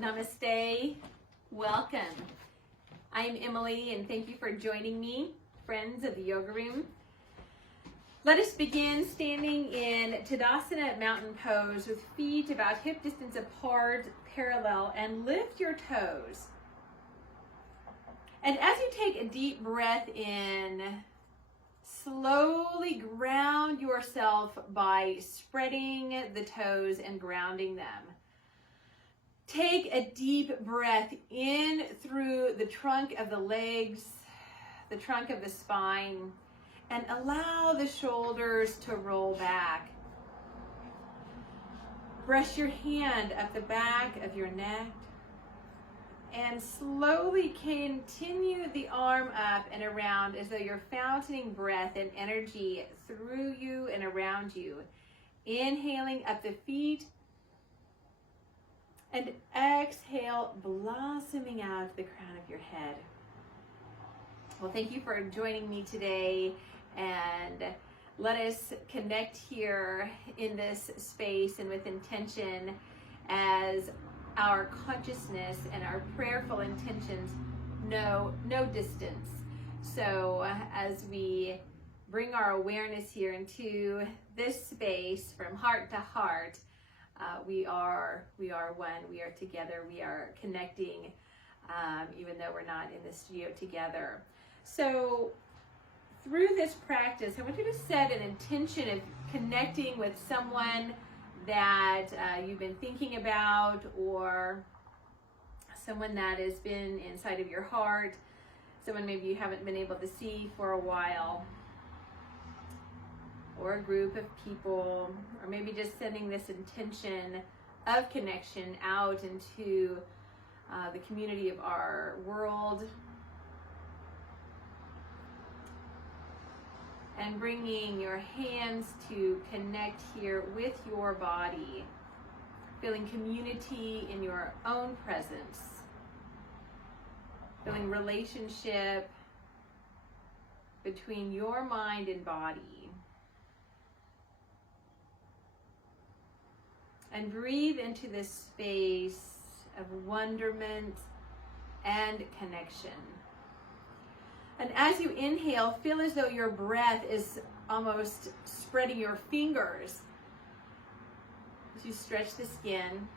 Namaste. Welcome. I'm Emily, and thank you for joining me, friends of the Yoga Room. Let us begin standing in Tadasana mountain pose with feet about hip distance apart, parallel, and lift your toes. And as you take a deep breath in, slowly ground yourself by spreading the toes and grounding them. Take a deep breath in through the trunk of the legs, the trunk of the spine, and allow the shoulders to roll back. Brush your hand up the back of your neck and slowly continue the arm up and around as though you're fountaining breath and energy through you and around you. Inhaling up the feet and exhale, blossoming out the crown of your head. Well, thank you for joining me today, and let us connect here in this space and with intention as our consciousness and our prayerful intentions know no distance. So as we bring our awareness here into this space from heart to heart, we are one, we are together, we are connecting, even though we're not in the studio together. So through this practice, I want you to set an intention of connecting with someone that you've been thinking about, or someone that has been inside of your heart, someone maybe you haven't been able to see for a while, or a group of people, or maybe just sending this intention of connection out into the community of our world, and bringing your hands to connect here with your body, feeling community in your own presence, feeling relationship between your mind and body. And breathe into this space of wonderment and connection. And as you inhale, feel as though your breath is almost spreading your fingers as you stretch the skin.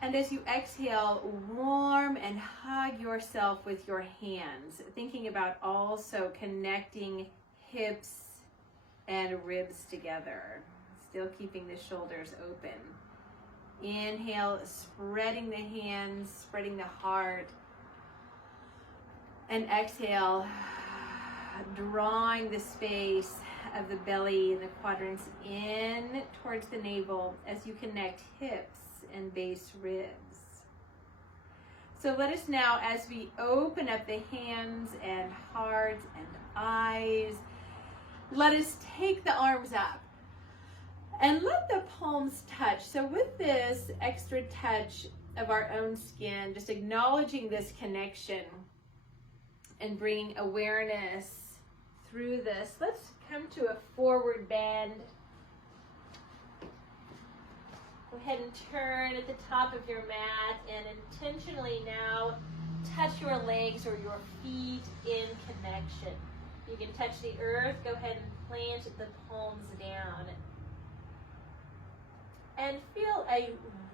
And as you exhale, warm and hug yourself with your hands, thinking about also connecting hips and ribs together, still keeping the shoulders open. Inhale, spreading the hands, spreading the heart. And exhale, drawing the space of the belly and the quadrants in towards the navel as you connect hips and base ribs. So let us now, as we open up the hands and heart and eyes, let us take the arms up and let the palms touch. So with this extra touch of our own skin, just acknowledging this connection and bringing awareness through this, let's come to a forward bend. Go ahead and turn at the top of your mat and intentionally now touch your legs or your feet in connection. You can touch the earth. Go ahead and plant the palms down. And feel a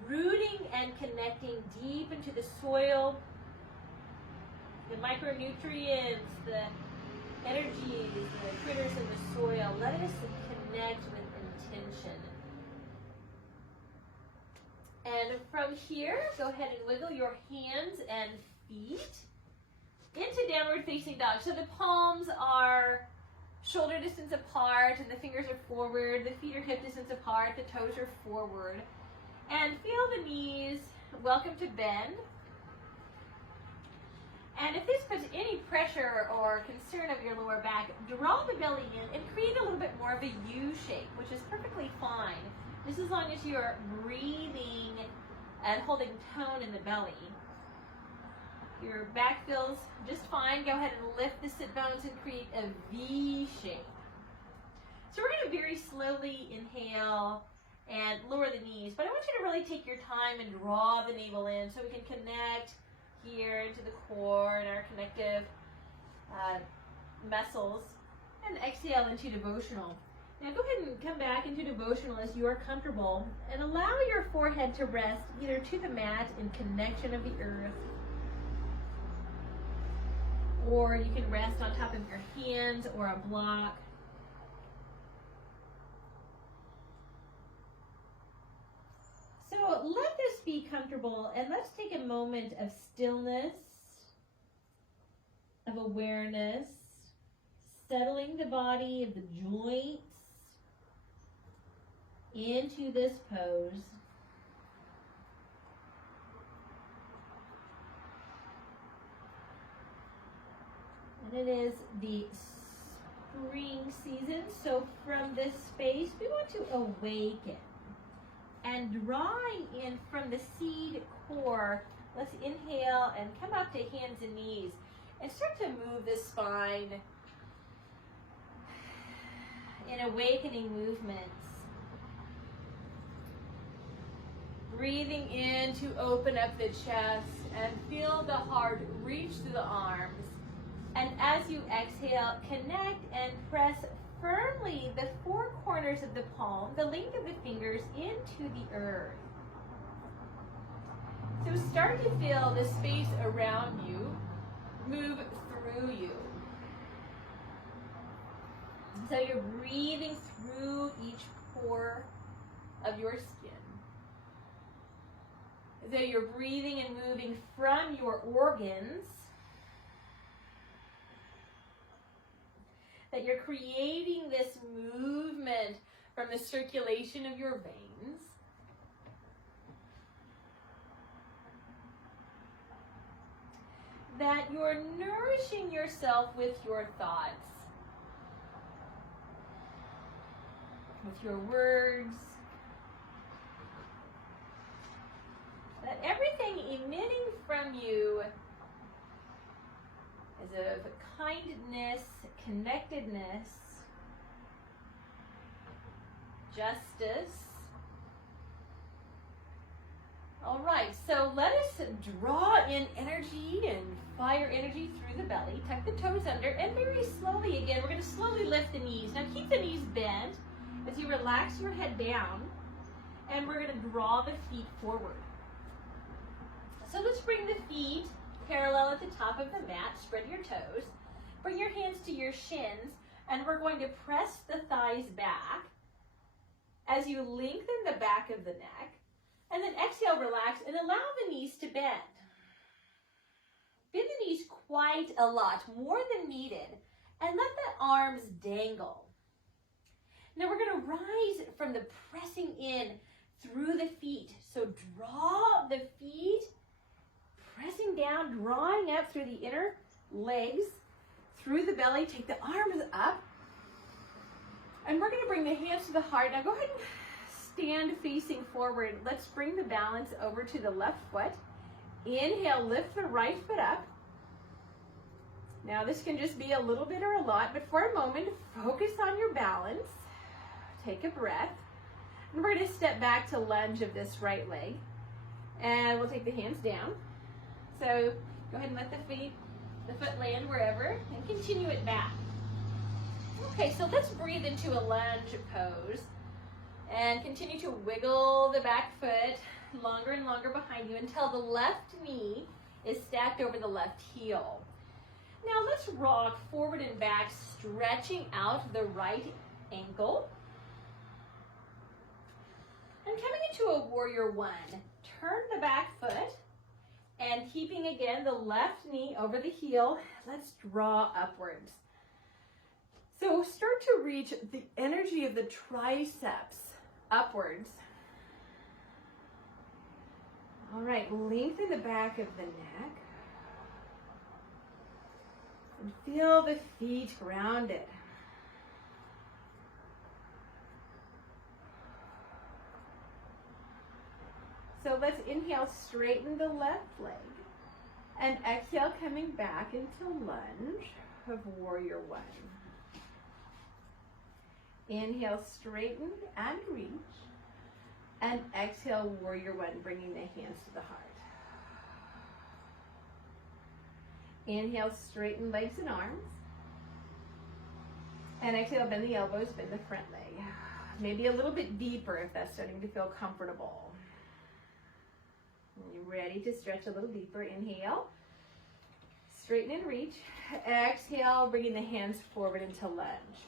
rooting and connecting deep into the soil, the micronutrients, the energies, the critters in the soil. Let us connect with intention. And from here, go ahead and wiggle your hands and feet into downward facing dog. So the palms are shoulder distance apart and the fingers are forward, the feet are hip distance apart, the toes are forward. And feel the knees, welcome to bend. And if this puts any pressure or concern of your lower back, draw the belly in and create a little bit more of a U shape, which is perfectly fine. Just as long as you're breathing and holding tone in the belly. Your back feels just fine. Go ahead and lift the sit bones and create a V shape. So we're going to very slowly inhale and lower the knees. But I want you to really take your time and draw the navel in so we can connect here into the core and our connective muscles. And exhale into devotional. Now go ahead and come back into devotional as you are comfortable and allow your forehead to rest either to the mat in connection of the earth, or you can rest on top of your hands or a block. So let this be comfortable, and let's take a moment of stillness, of awareness, settling the body of the joints into this pose. And it is the spring season, so from this space we want to awaken and drawing in from the seed core. Let's inhale and come up to hands and knees and start to move the spine in awakening movements. Breathing in to open up the chest and feel the heart reach through the arms. And as you exhale, connect and press firmly the four corners of the palm, the length of the fingers, into the earth. So start to feel the space around you move through you. So you're breathing through each pore of your skin. So you're breathing and moving from your organs. That you're creating this movement from the circulation of your veins. That you're nourishing yourself with your thoughts, with your words. That everything emitting from you is of kindness, connectedness, justice. All right, so let us draw in energy and fire energy through the belly. Tuck the toes under, and very slowly again, we're going to slowly lift the knees. Now keep the knees bent as you relax your head down, and we're going to draw the feet forward. So let's bring the feet parallel at the top of the mat. Spread your toes. Bring your hands to your shins, and we're going to press the thighs back as you lengthen the back of the neck. And then exhale, relax, and allow the knees to bend. Bend the knees quite a lot, more than needed, and let the arms dangle. Now we're going to rise from the pressing in through the feet. So draw the feet, pressing down, drawing up through the inner legs, through the belly. Take the arms up. And we're going to bring the hands to the heart. Now go ahead and stand facing forward. Let's bring the balance over to the left foot. Inhale, lift the right foot up. Now this can just be a little bit or a lot, but for a moment, focus on your balance. Take a breath. And we're going to step back to lunge of this right leg. And we'll take the hands down. So go ahead and let the foot land wherever, and continue it back. Okay, so let's breathe into a lunge pose. And continue to wiggle the back foot longer and longer behind you until the left knee is stacked over the left heel. Now let's rock forward and back, stretching out the right ankle. And coming into a warrior one, turn the back foot and keeping again the left knee over the heel, let's draw upwards. So start to reach the energy of the triceps upwards. All right, lengthen the back of the neck. And feel the feet grounded. So let's inhale, straighten the left leg. And exhale, coming back into lunge of warrior one. Inhale, straighten and reach. And exhale, warrior one, bringing the hands to the heart. Inhale, straighten legs and arms. And exhale, bend the elbows, bend the front leg. Maybe a little bit deeper if that's starting to feel comfortable. And you're ready to stretch a little deeper. Inhale, straighten and reach. Exhale, bringing the hands forward into lunge.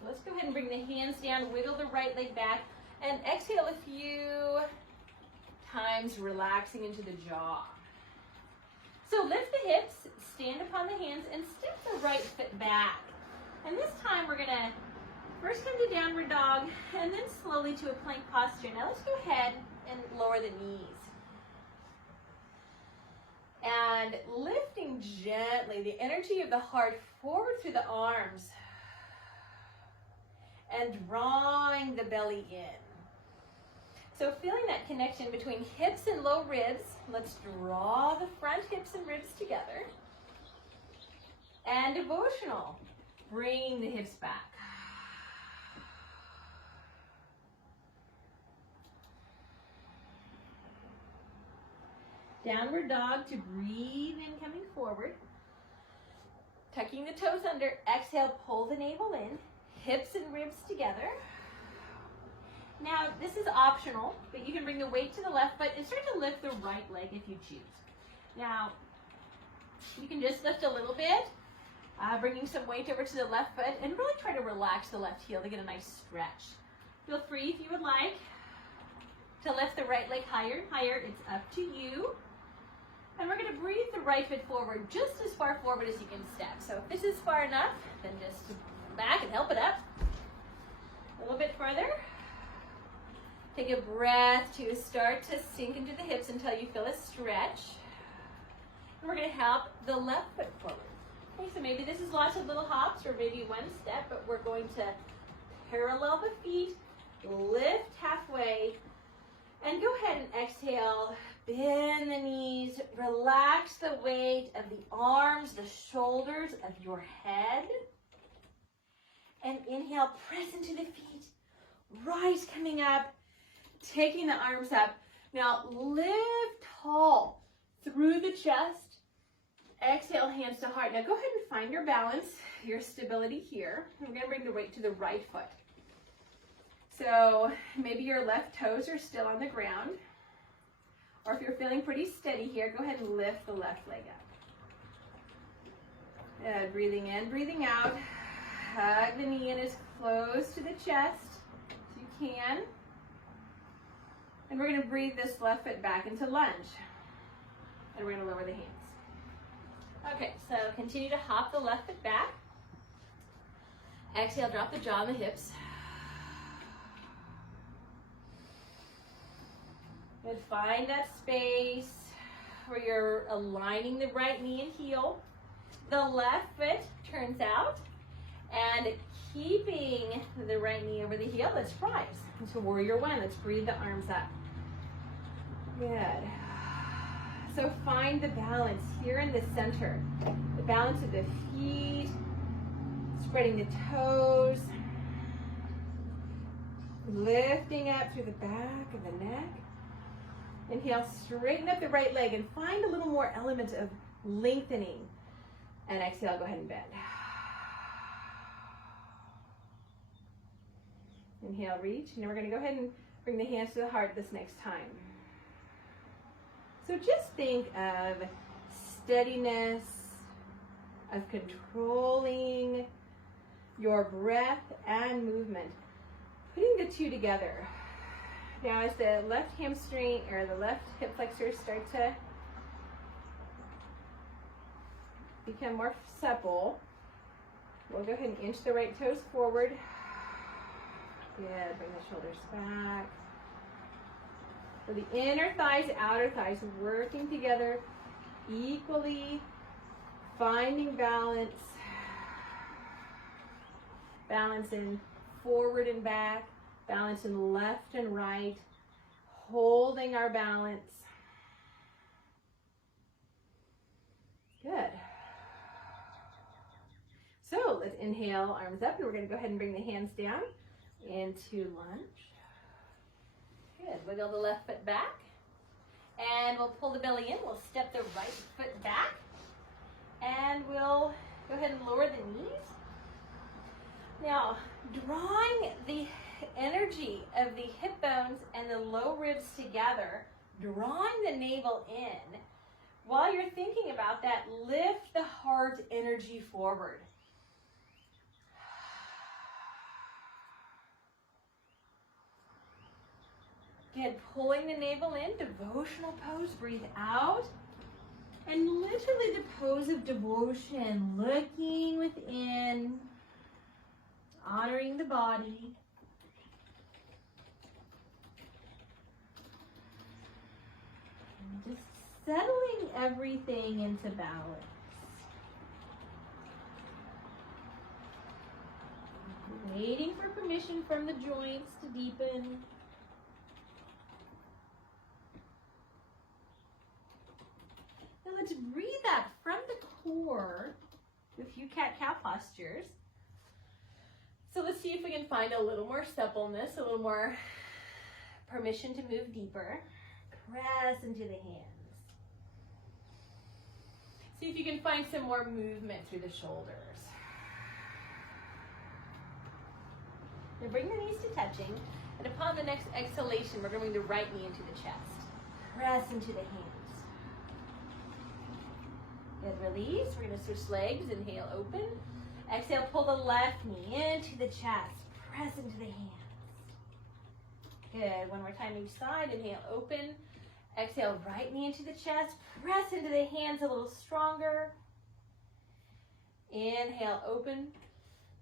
So let's go ahead and bring the hands down, wiggle the right leg back, and exhale a few times, relaxing into the jaw. So lift the hips, stand upon the hands, and step the right foot back. And this time we're gonna first come to downward dog, and then slowly to a plank posture. Now let's go ahead and lower the knees. And lifting gently the energy of the heart forward through the arms. And drawing the belly in. So feeling that connection between hips and low ribs, let's draw the front hips and ribs together. And devotional, bringing the hips back. Downward dog to breathe in, coming forward. Tucking the toes under, exhale, pull the navel in. Hips and ribs together. Now, this is optional, but you can bring the weight to the left foot and start to lift the right leg if you choose. Now, you can just lift a little bit, bringing some weight over to the left foot, and really try to relax the left heel to get a nice stretch. Feel free, if you would like, to lift the right leg higher and higher. It's up to you. And we're going to breathe the right foot forward just as far forward as you can step. So if this is far enough, then just back and help it up. A little bit further. Take a breath to start to sink into the hips until you feel a stretch. And we're going to help the left foot forward. Okay, so maybe this is lots of little hops or maybe one step, but we're going to parallel the feet, lift halfway, and go ahead and exhale. Bend the knees, relax the weight of the arms, the shoulders of your head. And inhale, press into the feet. Rise coming up, taking the arms up. Now lift tall through the chest. Exhale, hands to heart. Now go ahead and find your balance, your stability here. We're going to bring the weight to the right foot. So maybe your left toes are still on the ground. Or if you're feeling pretty steady here, go ahead and lift the left leg up. Breathing in, breathing out. Hug the knee in as close to the chest as you can. And we're going to breathe this left foot back into lunge. And we're going to lower the hands. Okay, so continue to hop the left foot back. Exhale, drop the jaw on the hips. And find that space where you're aligning the right knee and heel. The left foot turns out. And keeping the right knee over the heel, let's rise into warrior one. Let's breathe the arms up. Good. So find the balance here in the center. The balance of the feet, spreading the toes, lifting up through the back of the neck. Inhale, straighten up the right leg and find a little more element of lengthening. And exhale, go ahead and bend. Inhale, reach. And we're going to go ahead and bring the hands to the heart this next time. So just think of steadiness, of controlling your breath and movement, putting the two together. Now as the left hamstring or the left hip flexors start to become more supple, we'll go ahead and inch the right toes forward. Good, bring the shoulders back. So the inner thighs, outer thighs working together equally, finding balance. Balance in forward and back, balance in left and right, holding our balance. Good. So let's inhale, arms up, and we're going to go ahead and bring the hands down into lunge. Good. Wiggle the left foot back. And we'll pull the belly in. We'll step the right foot back. And we'll go ahead and lower the knees. Now, drawing the energy of the hip bones and the low ribs together, drawing the navel in. While you're thinking about that, lift the heart energy forward. Again, pulling the navel in, devotional pose, breathe out. And literally the pose of devotion, looking within, honoring the body. And just settling everything into balance. Waiting for permission from the joints to deepen. Now let's breathe out from the core with a few cat-cow postures. So let's see if we can find a little more suppleness, a little more permission to move deeper. Press into the hands. See if you can find some more movement through the shoulders. Now bring the knees to touching, and upon the next exhalation, we're going to bring the right knee into the chest. Press into the hands. Good, release. We're going to switch legs. Inhale, open. Exhale, pull the left knee into the chest. Press into the hands. Good. One more time, each side. Inhale, open. Exhale, right knee into the chest. Press into the hands a little stronger. Inhale, open.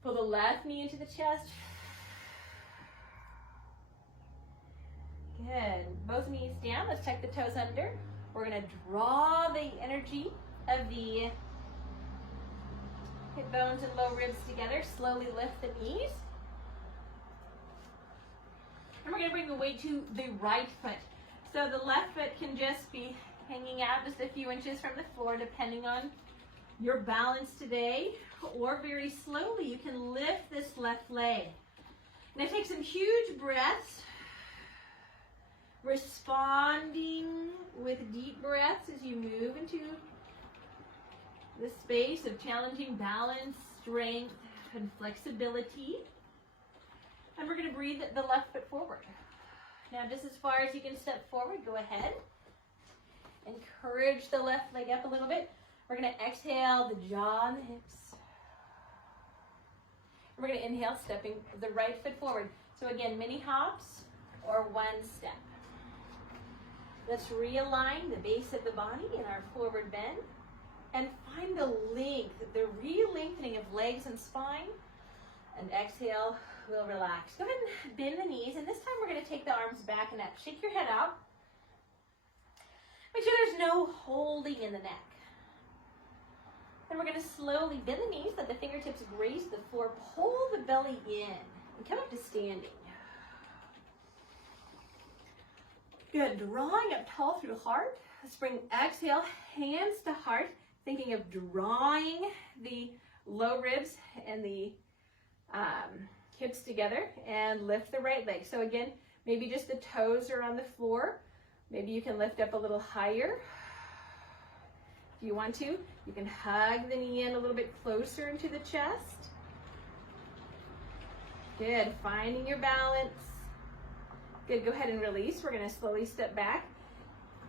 Pull the left knee into the chest. Good. Both knees down. Let's tuck the toes under. We're going to draw the energy of the hip bones and low ribs together. Slowly lift the knees. And we're going to bring the weight to the right foot. So the left foot can just be hanging out just a few inches from the floor, depending on your balance today. Or very slowly, you can lift this left leg. Now take some huge breaths. Responding with deep breaths as you move into the space of challenging balance, strength, and flexibility. And we're going to breathe the left foot forward. Now, just as far as you can step forward, go ahead. Encourage the left leg up a little bit. We're going to exhale the jaw and the hips. And we're going to inhale, stepping the right foot forward. So again, mini hops or one step. Let's realign the base of the body in our forward bend and find the length, the re-lengthening of legs and spine. And exhale, we'll relax. Go ahead and bend the knees, and this time we're going to take the arms back and up. Shake your head out. Make sure there's no holding in the neck. Then we're going to slowly bend the knees, let the fingertips graze the floor, pull the belly in, and come up to standing. Good, drawing up tall through heart. Let's bring exhale, hands to heart, thinking of drawing the low ribs and the hips together, and lift the right leg. So again, maybe just the toes are on the floor. Maybe you can lift up a little higher. If you want to, you can hug the knee in a little bit closer into the chest. Good, finding your balance. Good, go ahead and release. We're going to slowly step back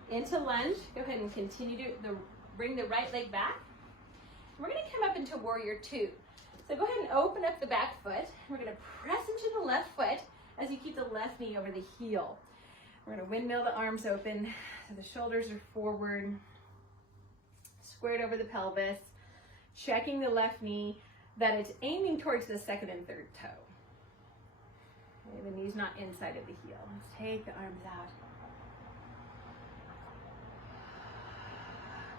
into lunge. Go ahead and continue to bring the right leg back. We're going to come up into warrior two. So go ahead and open up the back foot. We're going to press into the left foot as you keep the left knee over the heel. We're going to windmill the arms open so the shoulders are forward, squared over the pelvis, checking the left knee that it's aiming towards the second and third toe. Okay, the knee's not inside of the heel. Let's take the arms out.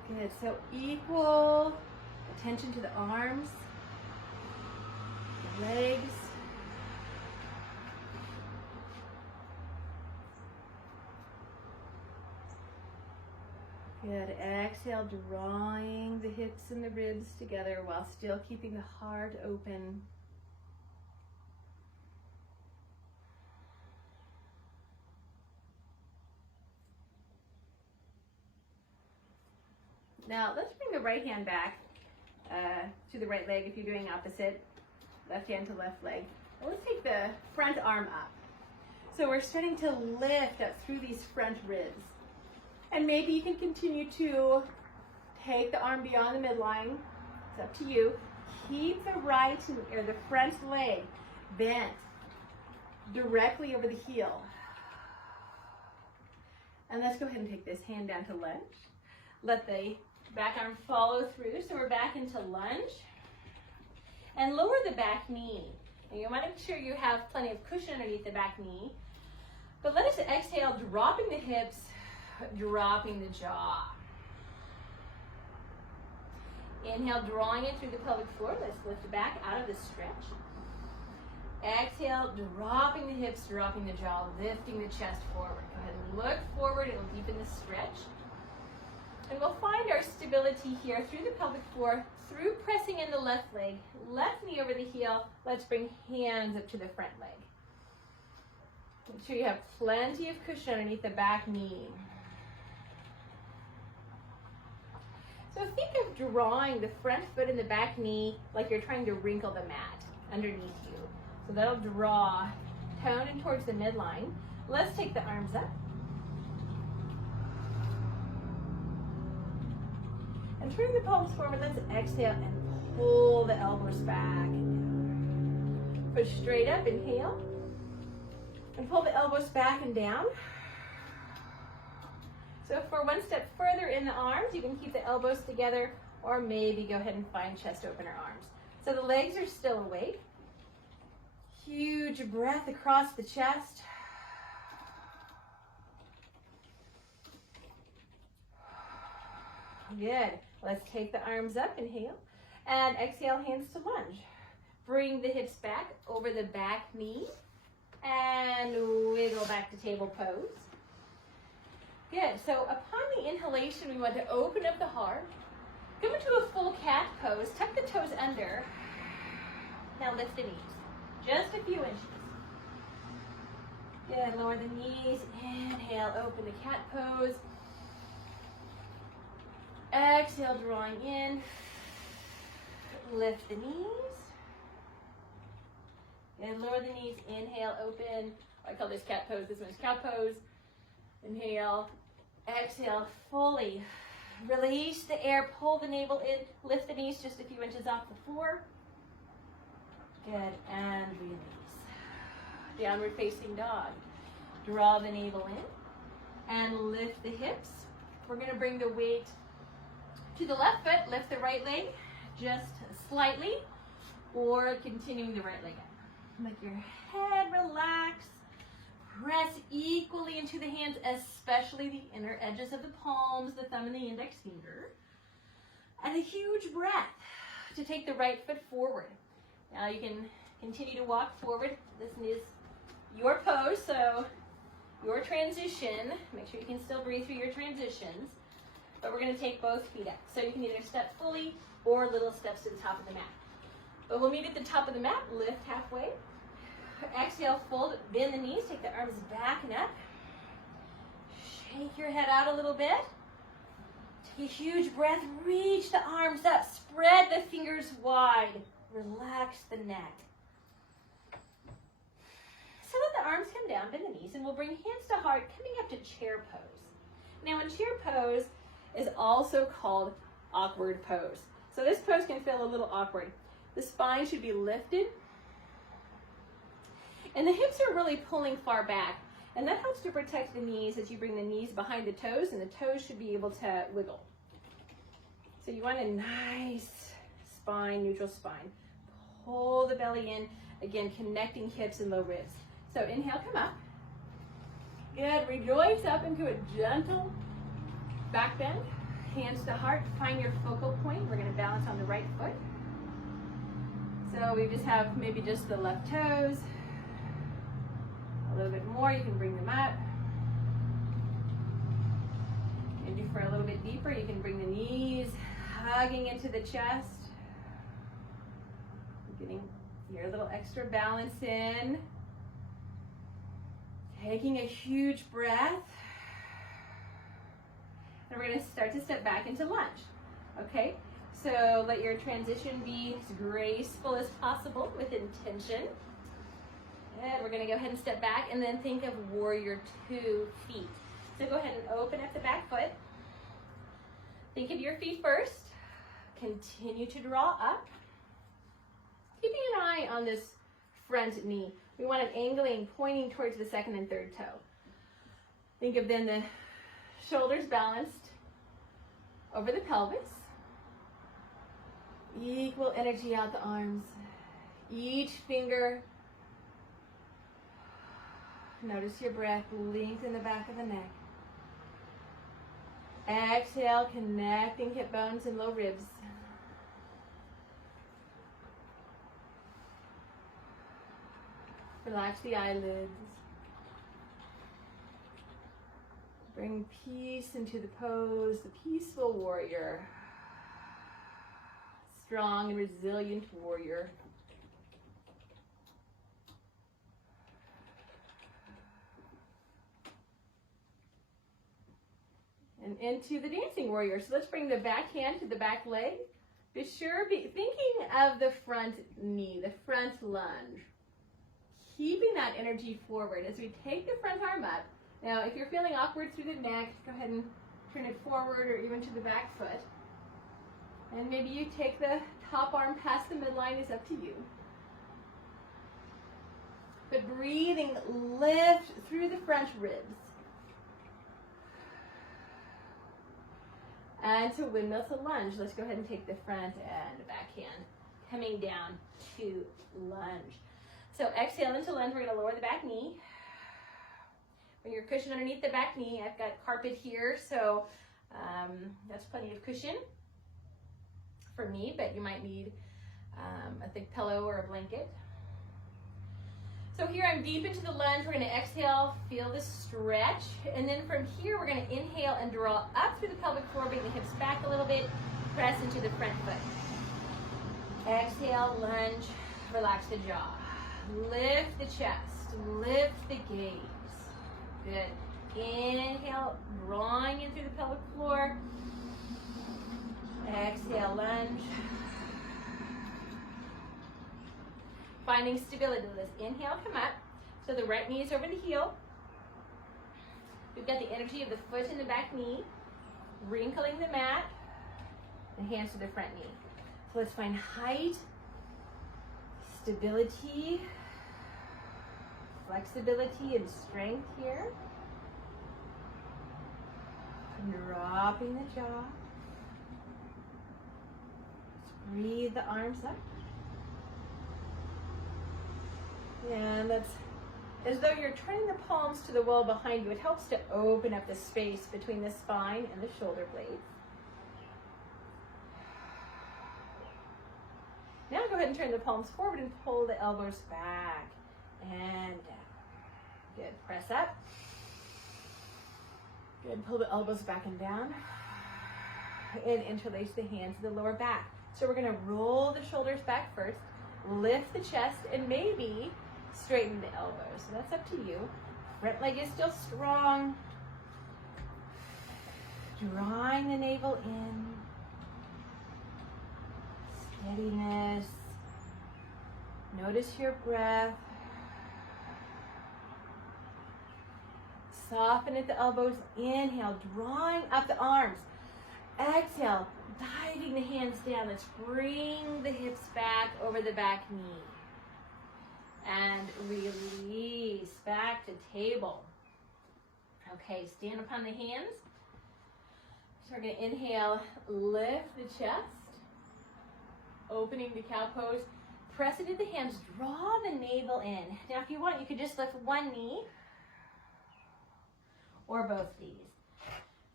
Good, so equal attention to the arms, the legs. Good, exhale, drawing the hips and the ribs together while still keeping the heart open. Now let's bring the right hand back to the right leg if you're doing opposite, left hand to left leg. Well, let's take the front arm up. So we're starting to lift up through these front ribs. And maybe you can continue to take the arm beyond the midline. It's up to you. Keep the right or the front leg bent directly over the heel. And let's go ahead and take this hand down to lunge. Let the back arm follow through. So we're back into lunge. And lower the back knee. And you want to make sure you have plenty of cushion underneath the back knee. But let us exhale, dropping the hips, dropping the jaw. Inhale, drawing it through the pelvic floor. Let's lift back out of the stretch. Exhale, dropping the hips, dropping the jaw, lifting the chest forward. Go ahead and look forward. It'll deepen the stretch. And we'll find our stability here through the pelvic floor, through pressing in the left leg, left knee over the heel. Let's bring hands up to the front leg. Make sure you have plenty of cushion underneath the back knee. So think of drawing the front foot and the back knee like you're trying to wrinkle the mat underneath you. So that'll draw down and towards the midline. Let's take the arms up. And turn the palms forward. Let's exhale and pull the elbows back. Push straight up, inhale. And pull the elbows back and down. So for one step further in the arms, you can keep the elbows together or maybe go ahead and find chest opener arms. So the legs are still awake. Huge breath across the chest. Good. Let's take the arms up, inhale, and exhale, hands to lunge. Bring the hips back over the back knee and wiggle back to table pose. Good. So upon the inhalation, we want to open up the heart. Come into a full cat pose. Tuck the toes under. Now lift the knees. Just a few inches. Good. Lower the knees. Inhale. Open the cat pose. Exhale, drawing in. Lift the knees. And lower the knees. Inhale, open. I call this cat pose. This one's cow pose. Inhale. Exhale, fully release the air. Pull the navel in. Lift the knees just a few inches off the floor. Good. And release. Downward facing dog. Draw the navel in. And lift the hips. We're going to bring the weight to the left foot. Lift the right leg just slightly. Or continuing the right leg up. Let your head relax. Press equally into the hands, especially the inner edges of the palms, the thumb and the index finger. And a huge breath to take the right foot forward. Now you can continue to walk forward. This is your pose, so your transition. Make sure you can still breathe through your transitions. But we're going to take both feet up. So you can either step fully or little steps to the top of the mat. But we'll meet at the top of the mat. Lift halfway. Exhale, fold, bend the knees, take the arms back and up. Shake your head out a little bit. Take a huge breath, reach the arms up, spread the fingers wide, relax the neck. So let the arms come down, bend the knees, and we'll bring hands to heart, coming up to chair pose. Now in chair pose is also called awkward pose. So this pose can feel a little awkward. The spine should be lifted. And the hips are really pulling far back. And that helps to protect the knees as you bring the knees behind the toes, and the toes should be able to wiggle. So you want a nice spine, neutral spine. Pull the belly in, again, connecting hips and low ribs. So inhale, come up. Good, rejoice up into a gentle back bend. Hands to heart, find your focal point. We're gonna balance on the right foot. So we just have maybe just the left toes. A little bit more, you can bring them up. Maybe for a little bit deeper, you can bring the knees hugging into the chest. Getting your little extra balance in. Taking a huge breath. And we're going to start to step back into lunge. Okay, so let your transition be as graceful as possible with intention. And we're gonna go ahead and step back and then think of warrior 2 feet. So go ahead and open up the back foot. Think of your feet first. Continue to draw up. Keeping an eye on this front knee. We want an angling pointing towards the second and third toe. Think of then the shoulders balanced over the pelvis. Equal energy out the arms. Each finger. Notice your breath. Lengthen the back of the neck. Exhale, connecting hip bones and low ribs. Relax the eyelids. Bring peace into the pose, the peaceful warrior. Strong and resilient warrior. And into the dancing warrior. So let's bring the back hand to the back leg. Be thinking of the front knee, the front lunge. Keeping that energy forward as we take the front arm up. Now, if you're feeling awkward through the neck, go ahead and turn it forward or even to the back foot. And maybe you take the top arm past the midline, is up to you. But breathing, lift through the front ribs. And to windmill to lunge, let's go ahead and take the front and back hand coming down to lunge. So exhale into lunge, we're going to lower the back knee. Bring your cushion underneath the back knee. I've got carpet here, so that's plenty of cushion for me, but you might need a thick pillow or a blanket. So here I'm deep into the lunge. We're going to exhale, feel the stretch, and then from here we're going to inhale and draw up through the pelvic floor, bring the hips back a little bit, press into the front foot. Exhale, lunge, relax the jaw. Lift the chest, lift the gaze. Good. Inhale, drawing in through the pelvic floor. Exhale, lunge. Finding stability. Let's inhale, come up. So the right knee is over the heel. We've got the energy of the foot in the back knee. Wrinkling the mat. And hands to the front knee. So let's find height, stability, flexibility, and strength here. Dropping the jaw. Breathe the arms up. And that's as though you're turning the palms to the wall behind you. It helps to open up the space between the spine and the shoulder blades. Now go ahead and turn the palms forward and pull the elbows back and down. Good. Press up. Good. Pull the elbows back and down. And interlace the hands to the lower back. So we're going to roll the shoulders back first, lift the chest, and maybe straighten the elbows. So that's up to you. Front leg is still strong. Drawing the navel in. Steadiness. Notice your breath. Soften at the elbows. Inhale, drawing up the arms. Exhale, diving the hands down. Let's bring the hips back over the back knee. And release back to table. Okay, stand upon the hands. So we're going to inhale, lift the chest. Opening the cow pose. Press into the hands, draw the navel in. Now if you want, you could just lift one knee or both knees.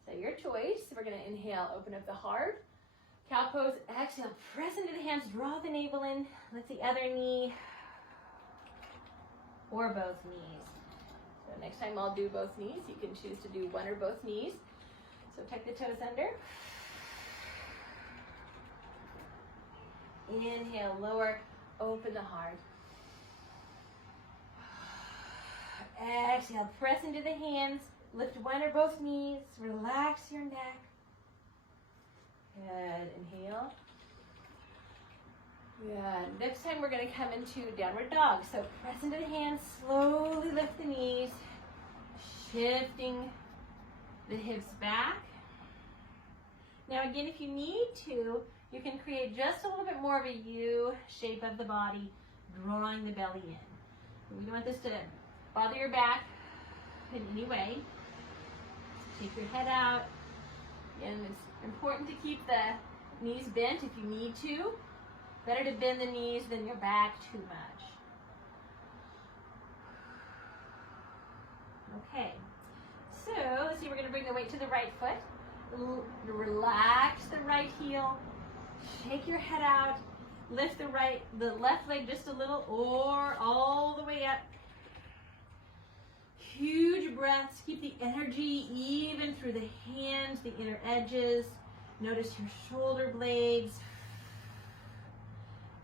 So your choice. We're going to inhale, open up the heart. Cow pose, exhale, press into the hands, draw the navel in. Lift the other knee or both knees. So next time I'll do both knees. You can choose to do one or both knees. So tuck the toes under. Inhale, lower, open the heart. Exhale, press into the hands. Lift one or both knees. Relax your neck. Good, inhale. Good. Next time we're going to come into downward dog. So press into the hands, slowly lift the knees, shifting the hips back. Now again, if you need to, you can create just a little bit more of a U shape of the body, drawing the belly in. We don't want this to bother your back in any way. Take your head out. And it's important to keep the knees bent if you need to. Better to bend the knees than your back too much. Okay, so let's see, we're going to bring the weight to the right foot. Relax the right heel. Shake your head out. Lift the left leg just a little or all the way up. Huge breaths. Keep the energy even through the hands, the inner edges. Notice your shoulder blades.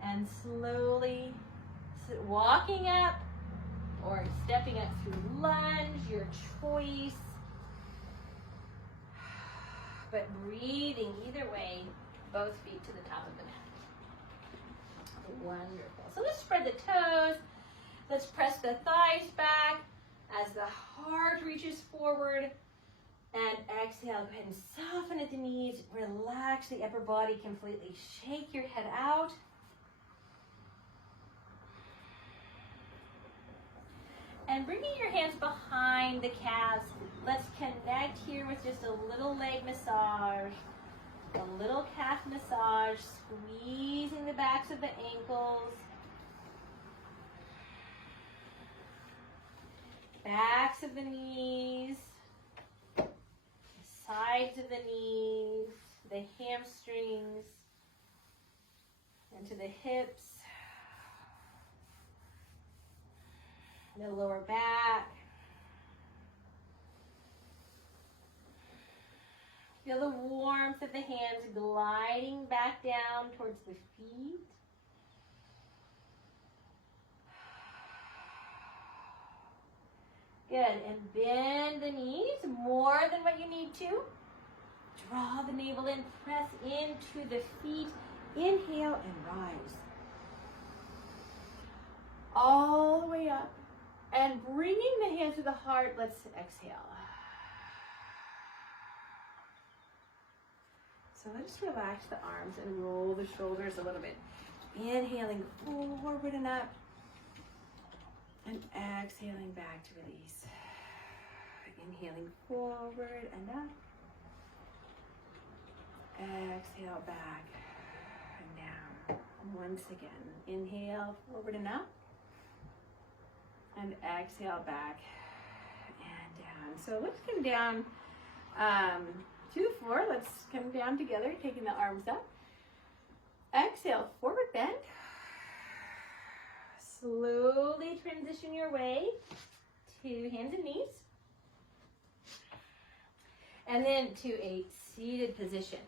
And slowly walking up or stepping up through lunge, your choice. But breathing either way, both feet to the top of the mat. Wonderful. So let's spread the toes. Let's press the thighs back as the heart reaches forward. And exhale, go ahead and soften at the knees. Relax the upper body completely. Shake your head out. And bringing your hands behind the calves, let's connect here with just a little leg massage, a little calf massage, squeezing the backs of the ankles, backs of the knees, sides of the knees, the hamstrings, into the hips, the lower back. Feel the warmth of the hands gliding back down towards the feet. Good, and bend the knees more than what you need to. Draw the navel in, press into the feet. Inhale and rise. All the way up. And bringing the hands to the heart, let's exhale. So let's relax the arms and roll the shoulders a little bit. Inhaling forward and up. And exhaling back to release. Inhaling forward and up. Exhale back and down. Once again, inhale forward and up. And exhale back and down. So let's come down to the floor. Let's come down together, taking the arms up. Exhale, forward bend. Slowly transition your way to hands and knees. And then to a seated position.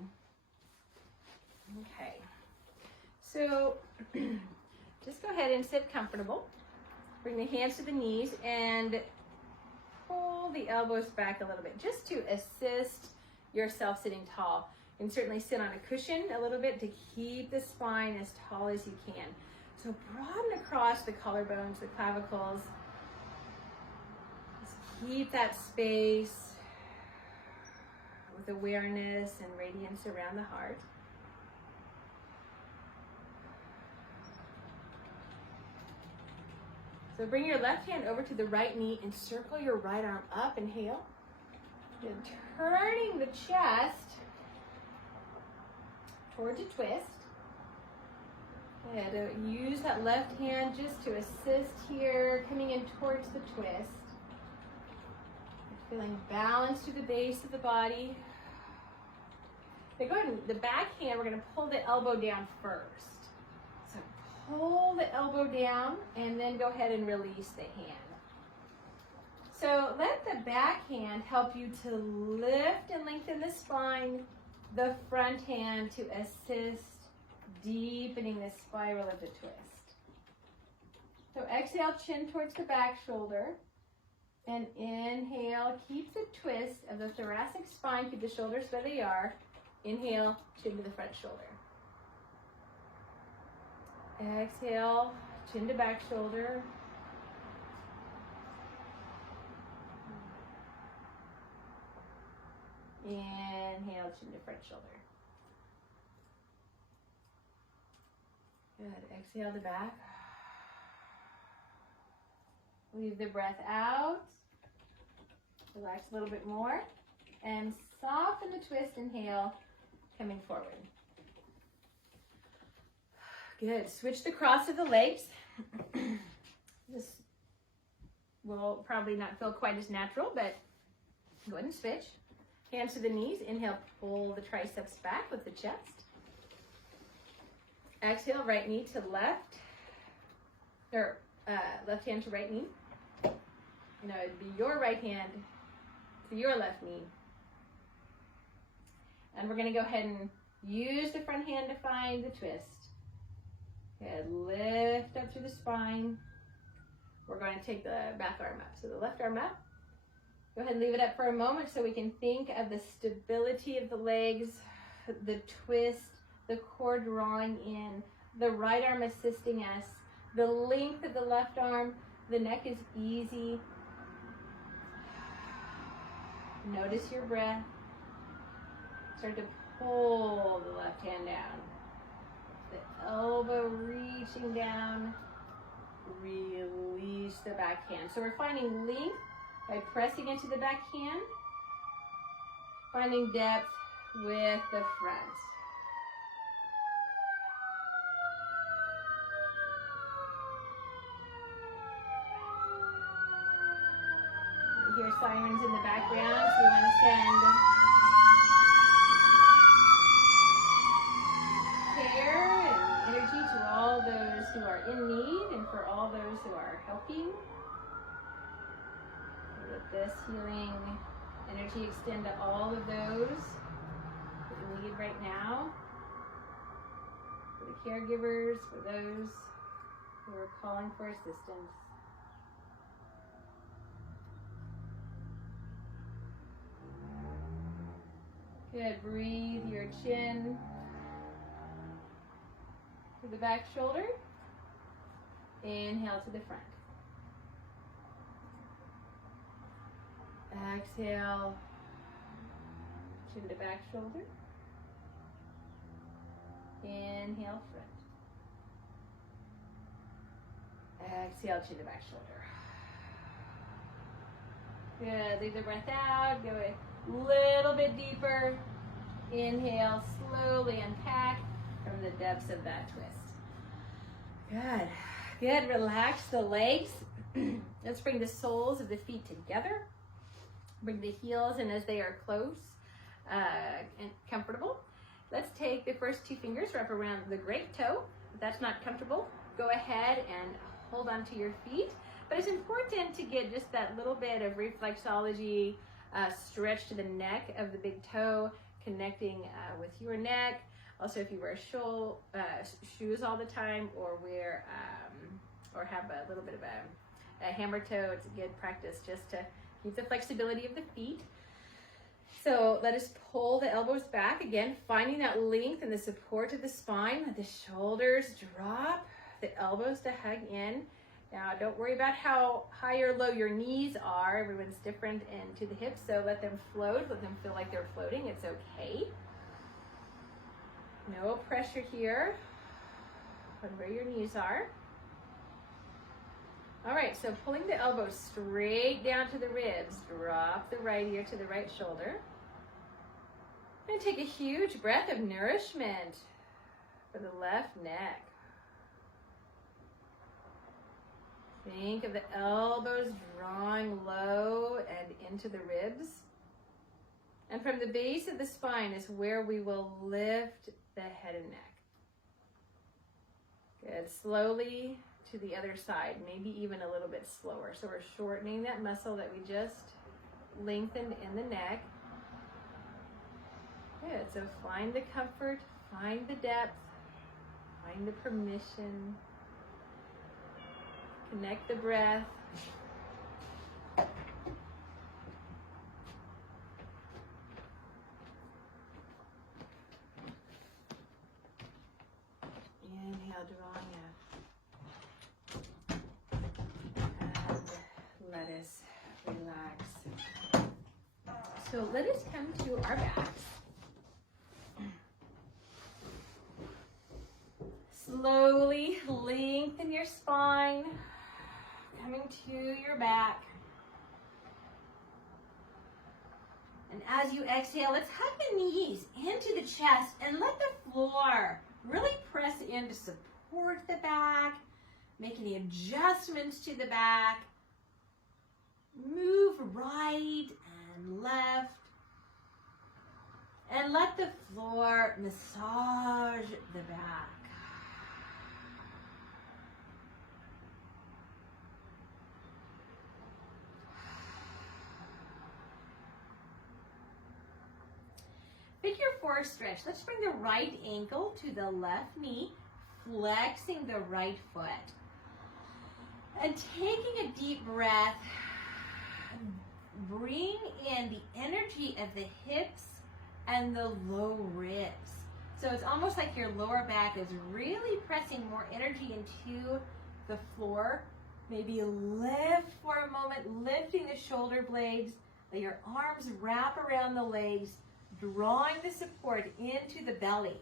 Okay. So just go ahead and sit comfortable. Bring the hands to the knees and pull the elbows back a little bit just to assist yourself sitting tall. You can certainly sit on a cushion a little bit to keep the spine as tall as you can. So broaden across the collarbones, the clavicles. Just keep that space with awareness and radiance around the heart. So bring your left hand over to the right knee and circle your right arm up. Inhale. And turning the chest towards a twist. And use that left hand just to assist here, coming in towards the twist. Feeling balance to the base of the body. Okay, go ahead and the back hand, we're going to pull the elbow down first. So pull the elbow down and then go ahead and release the hand. So let the back hand help you to lift and lengthen the spine, the front hand to assist deepening the spiral of the twist. So exhale, chin towards the back shoulder. And inhale, keep the twist of the thoracic spine, keep the shoulders where they are. Inhale, chin to the front shoulder. Exhale, chin to back shoulder. Inhale, chin to front shoulder. Good. Exhale to back. Leave the breath out. Relax a little bit more. And soften the twist. Inhale, coming forward. Good. Switch the cross of the legs. This will probably not feel quite as natural, but go ahead and switch. Hands to the knees. Inhale, pull the triceps back with the chest. Exhale, right knee to left, or left hand to right knee. It'd be your right hand to your left knee. And we're going to go ahead and use the front hand to find the twist. Good. Lift up through the spine. We're going to take the back arm up. So the left arm up. Go ahead and leave it up for a moment so we can think of the stability of the legs, the twist, the core drawing in, the right arm assisting us, the length of the left arm, the neck is easy. Notice your breath. Start to pull the left hand down. The elbow reaching down. Release the back hand. So we're finding length by pressing into the back hand. Finding depth with the front. You hear sirens in the background, so we want to send care and energy to all those who are in need and for all those who are helping. Let this healing energy extend to all of those in need right now. For the caregivers, for those who are calling for assistance. Good. Breathe your chin to the back shoulder. Inhale to the front. Exhale, chin to back shoulder. Inhale, front. Exhale, chin to back shoulder. Good. Leave the breath out. Go a little bit deeper. Inhale, slowly unpack from the depths of that twist. Good. Good. Relax the legs. Let's bring the soles of the feet together. Bring the heels in as they are close and comfortable. Let's take the first two fingers, wrap around the great toe. If that's not comfortable, go ahead and hold on to your feet. But it's important to get just that little bit of reflexology, stretch to the neck of the big toe, connecting with your neck. Also, if you wear shoes all the time, or or have a little bit of a hammer toe, it's a good practice just to keep the flexibility of the feet. So let us pull the elbows back again, finding that length and the support of the spine. Let the shoulders drop, the elbows to hug in. Now, don't worry about how high or low your knees are. Everyone's different into the hips, so let them float. Let them feel like they're floating. It's okay. No pressure here on where your knees are. All right, so pulling the elbows straight down to the ribs. Drop the right ear to the right shoulder. And take a huge breath of nourishment for the left neck. Think of the elbows drawing low and into the ribs. And from the base of the spine is where we will lift the head and neck. Good. Slowly to the other side, maybe even a little bit slower. So we're shortening that muscle that we just lengthened in the neck. Good. So find the comfort, find the depth, find the permission. Connect the breath. relax. So let us come to our backs. Slowly lengthen your spine, coming to your back. And as you exhale, let's hug the knees into the chest and let the floor really press in to support the back. Make any adjustments to the back. Move right and left. And let the floor massage the back. Figure 4 stretch. Let's bring the right ankle to the left knee, flexing the right foot. And taking a deep breath, bring in the energy of the hips and the low ribs. So it's almost like your lower back is really pressing more energy into the floor. Maybe lift for a moment, lifting the shoulder blades. Let your arms wrap around the legs, drawing the support into the belly.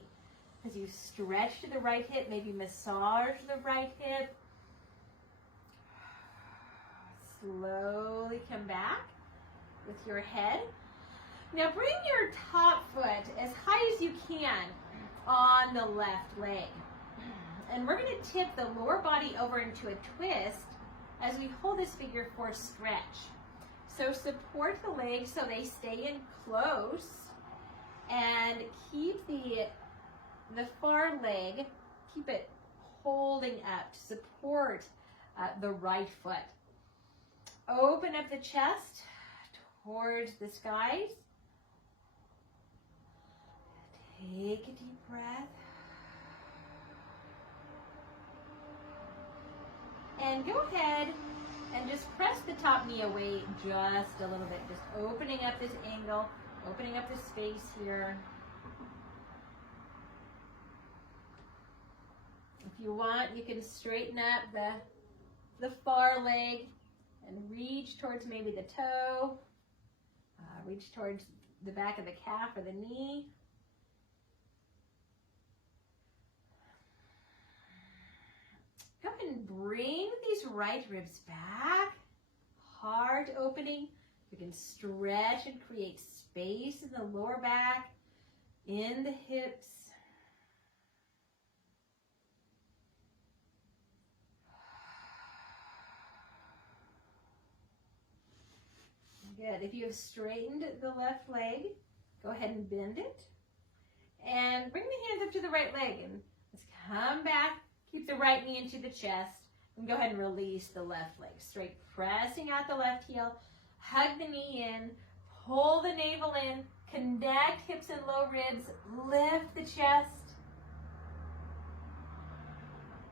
As you stretch to the right hip, maybe massage the right hip. Slowly come back with your head. Now bring your top foot as high as you can on the left leg. And we're going to tip the lower body over into a twist as we hold this figure 4 stretch. So support the legs so they stay in close, and keep the far leg, keep it holding up to support the right foot. Open up the chest towards the skies. Take a deep breath. And go ahead and just press the top knee away just a little bit. Just opening up this angle, opening up the space here. If you want, you can straighten up the far leg and reach towards maybe the toe, reach towards the back of the calf or the knee. Go ahead and bring these right ribs back, heart opening. You can stretch and create space in the lower back, in the hips. Good. If you have straightened the left leg, go ahead and bend it. And bring the hands up to the right leg. And let's come back. Keep the right knee into the chest. And go ahead and release the left leg. Straight, pressing out the left heel. Hug the knee in. Pull the navel in. Connect hips and low ribs. Lift the chest.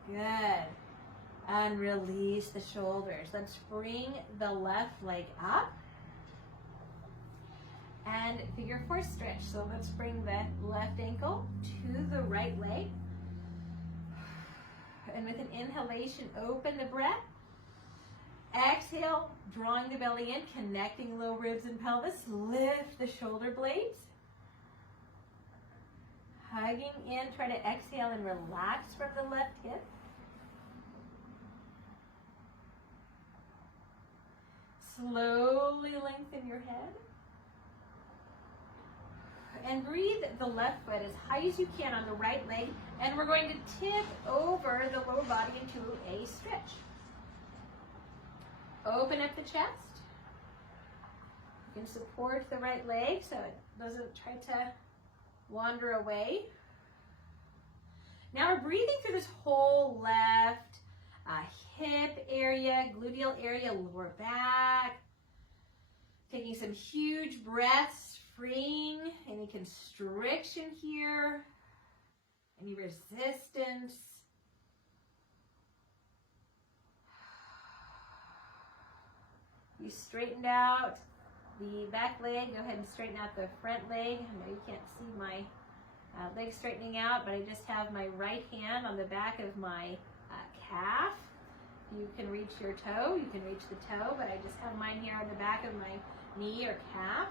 Good. And release the shoulders. Let's bring the left leg up. And figure 4 stretch. So let's bring the left ankle to the right leg. And with an inhalation, open the breath. Exhale, drawing the belly in, connecting low ribs and pelvis. Lift the shoulder blades. Hugging in, try to exhale and relax from the left hip. Slowly lengthen your head. And breathe the left foot as high as you can on the right leg. And we're going to tip over the lower body into a stretch. Open up the chest. You can support the right leg so it doesn't try to wander away. Now we're breathing through this whole left hip area, gluteal area, lower back. Taking some huge breaths, freeing any constriction here, any resistance. You straightened out the back leg. Go ahead and straighten out the front leg. I know you can't see my leg straightening out, but I just have my right hand on the back of my calf. You can reach your toe, you can reach the toe, but I just have mine here on the back of my knee or calf.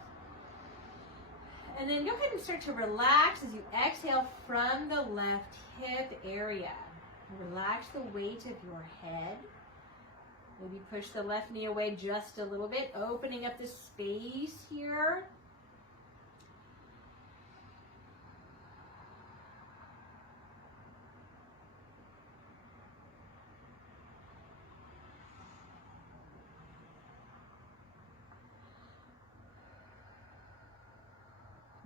And then go ahead and start to relax as you exhale from the left hip area. Relax the weight of your head. Maybe push the left knee away just a little bit, opening up the space here.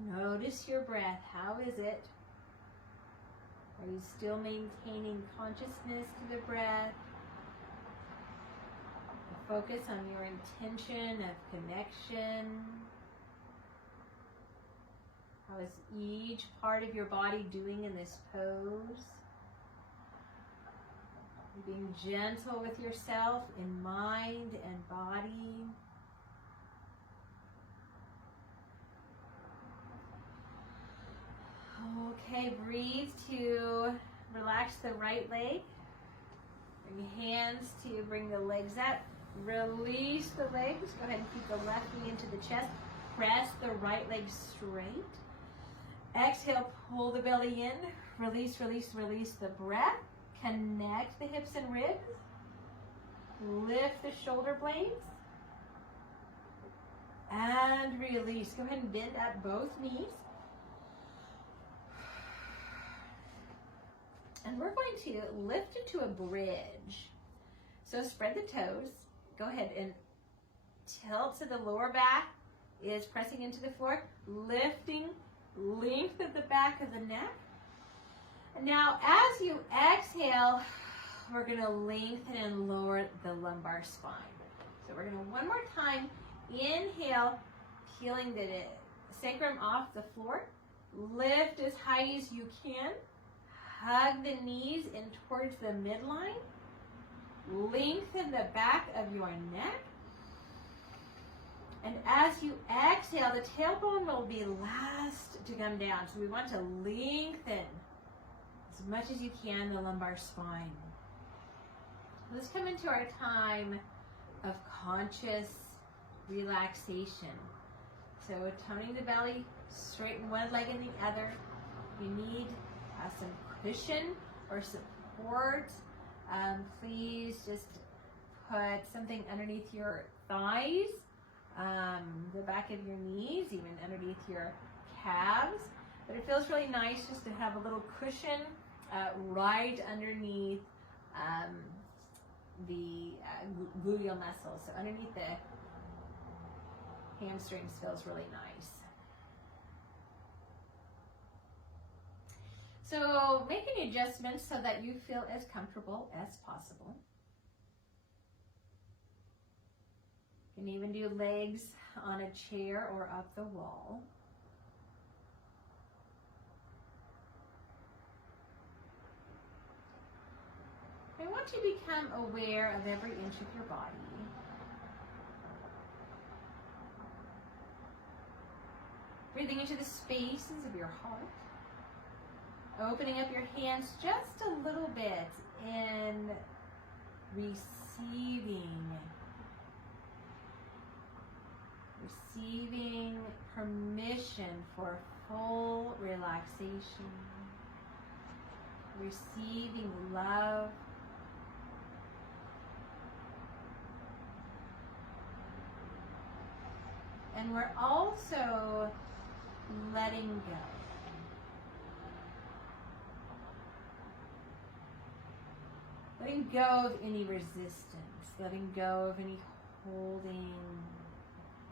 Notice your breath. How is it? Are you still maintaining consciousness to the breath? Focus on your intention of connection. How is each part of your body doing in this pose? Being gentle with yourself in mind and body. Okay, breathe to relax the right leg. Bring your hands to bring the legs up. Release the legs. Go ahead and keep the left knee into the chest. Press the right leg straight. Exhale, pull the belly in. Release, release, release the breath. Connect the hips and ribs. Lift the shoulder blades. And release. Go ahead and bend at both knees. And we're going to lift it to a bridge. So spread the toes. Go ahead and tilt to the lower back is pressing into the floor, lifting, length of the back of the neck. And now as you exhale, we're going to lengthen and lower the lumbar spine. So we're going to one more time, inhale, peeling the sacrum off the floor. Lift as high as you can. Hug the knees in towards the midline. Lengthen the back of your neck. And as you exhale, the tailbone will be last to come down. So we want to lengthen as much as you can the lumbar spine. Let's come into our time of conscious relaxation. So toning the belly, straighten one leg and the other. You need some cushion or support. Please just put something underneath your thighs, the back of your knees, even underneath your calves. But it feels really nice just to have a little cushion right underneath the gluteal muscles. So underneath the hamstrings feels really nice. So make any adjustments so that you feel as comfortable as possible. You can even do legs on a chair or up the wall. I want you to become aware of every inch of your body. Breathing into the spaces of your heart. Opening up your hands just a little bit and receiving permission for full relaxation, receiving love, and we're also letting go. Letting go of any resistance, letting go of any holding,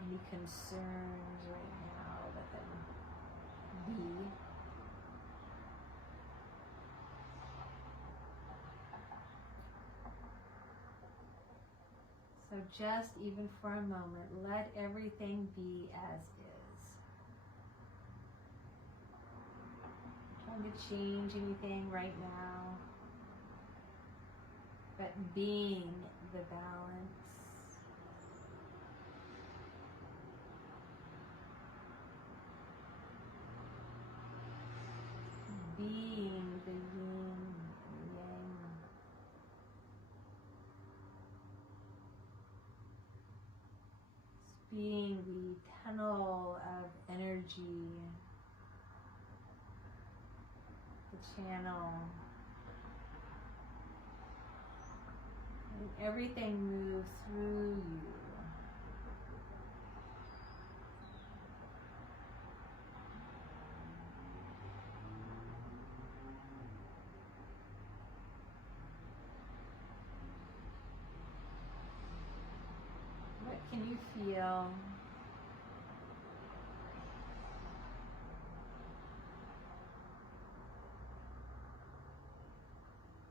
any concerns right now, let them be. So just even for a moment, let everything be as is. Not trying to change anything right now, but being the balance. Being the yin and yang. the channel. And everything moves through you. What can you feel?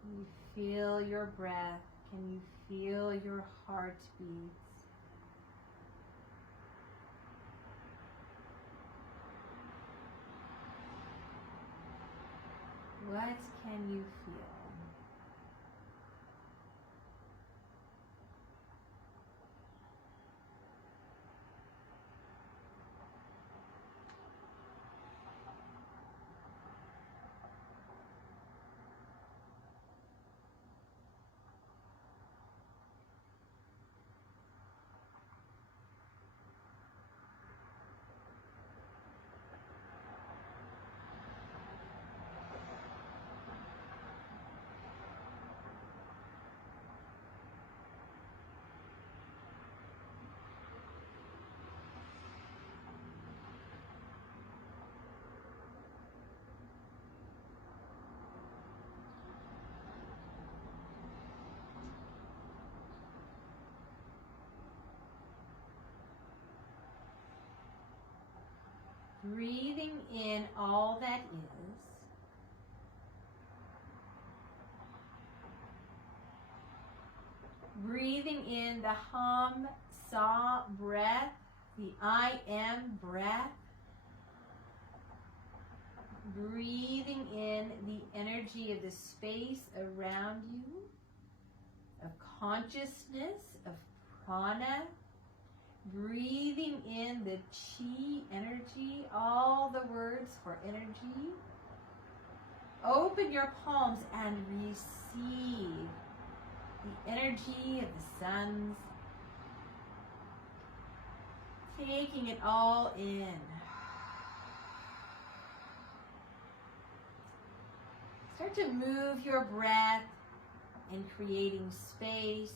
Can you feel your breath? Can you feel your heartbeats? What can you feel? Breathing in all that is. Breathing in the hum, sa breath, the I am breath. Breathing in the energy of the space around you, of consciousness, of prana. Breathing in the chi energy, all the words for energy. Open your palms and receive the energy of the suns. Taking it all in. Start to move your breath in creating space.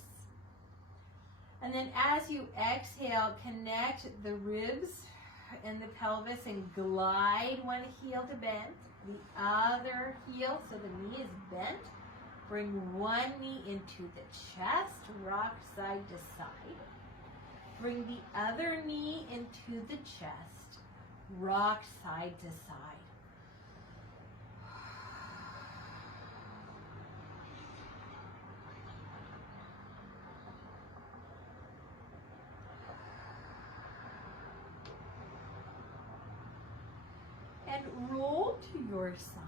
And then as you exhale, connect the ribs and the pelvis and glide one heel to bend, the other heel so the knee is bent. Bring one knee into the chest, rock side to side. Bring the other knee into the chest, rock side to side. And roll to your side,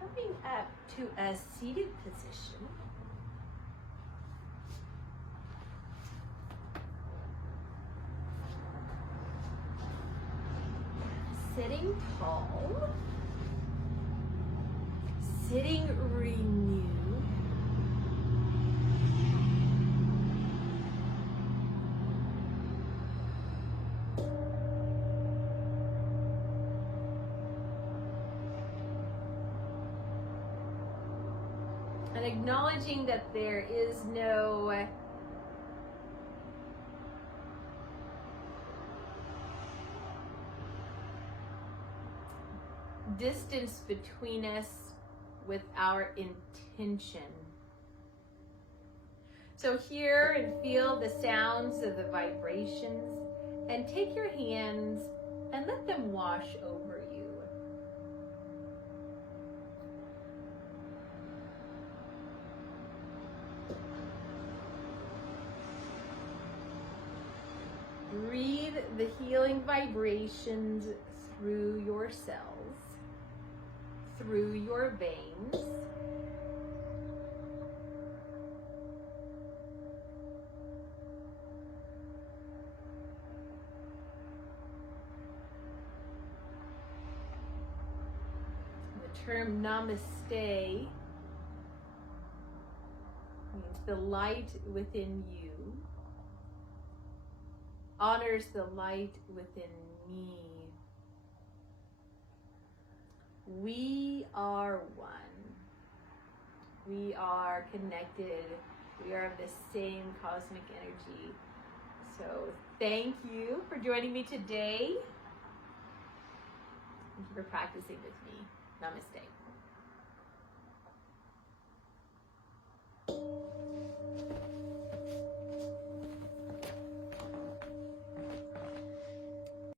coming up to a seated position. Sitting tall, sitting renewed. And acknowledging that there is no distance between us with our intention. So hear and feel the sounds of the vibrations and take your hands and let them wash over you. Breathe the healing vibrations through your cells, through your veins. The term namaste means the light within you honors the light within me. We are one. We are connected. We are of the same cosmic energy. So thank you for joining me today. Thank you for practicing with me. Namaste.